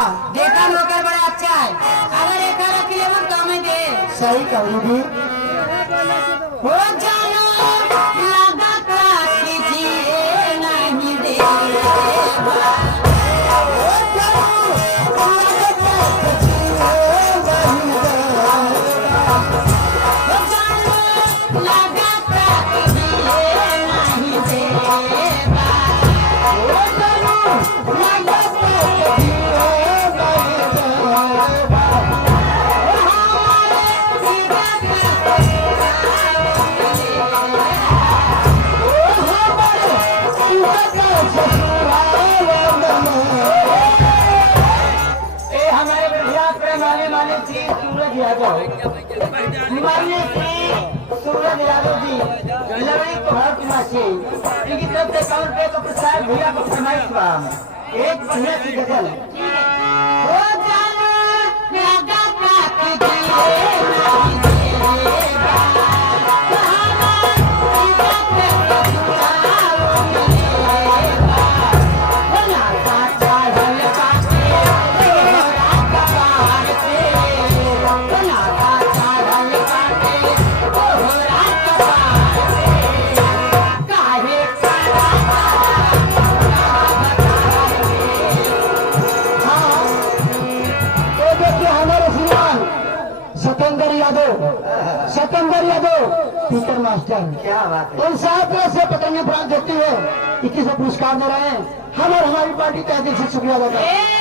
देखा नौकर बड़ा अच्छा है, अगर एक रख ले वो काम है दे। सही कही भी हो जानो लगा कीजिए नहीं दे सूरज यादव जी लड़ाई को हर मासी इनकी तरफ से काउंट पे तो प्रसाद भैया को फरमाइश बा एक बढ़िया सी गजल हो जानो लगा कीजिए सतेंद्र यादव टीचर मास्टर क्या बात है। उन सात से पतंगे प्राप्त होती है 21 पुरस्कार दे रहे हैं। हम और हमारी पार्टी तहे दिल से शुक्रिया अदा करते हैं।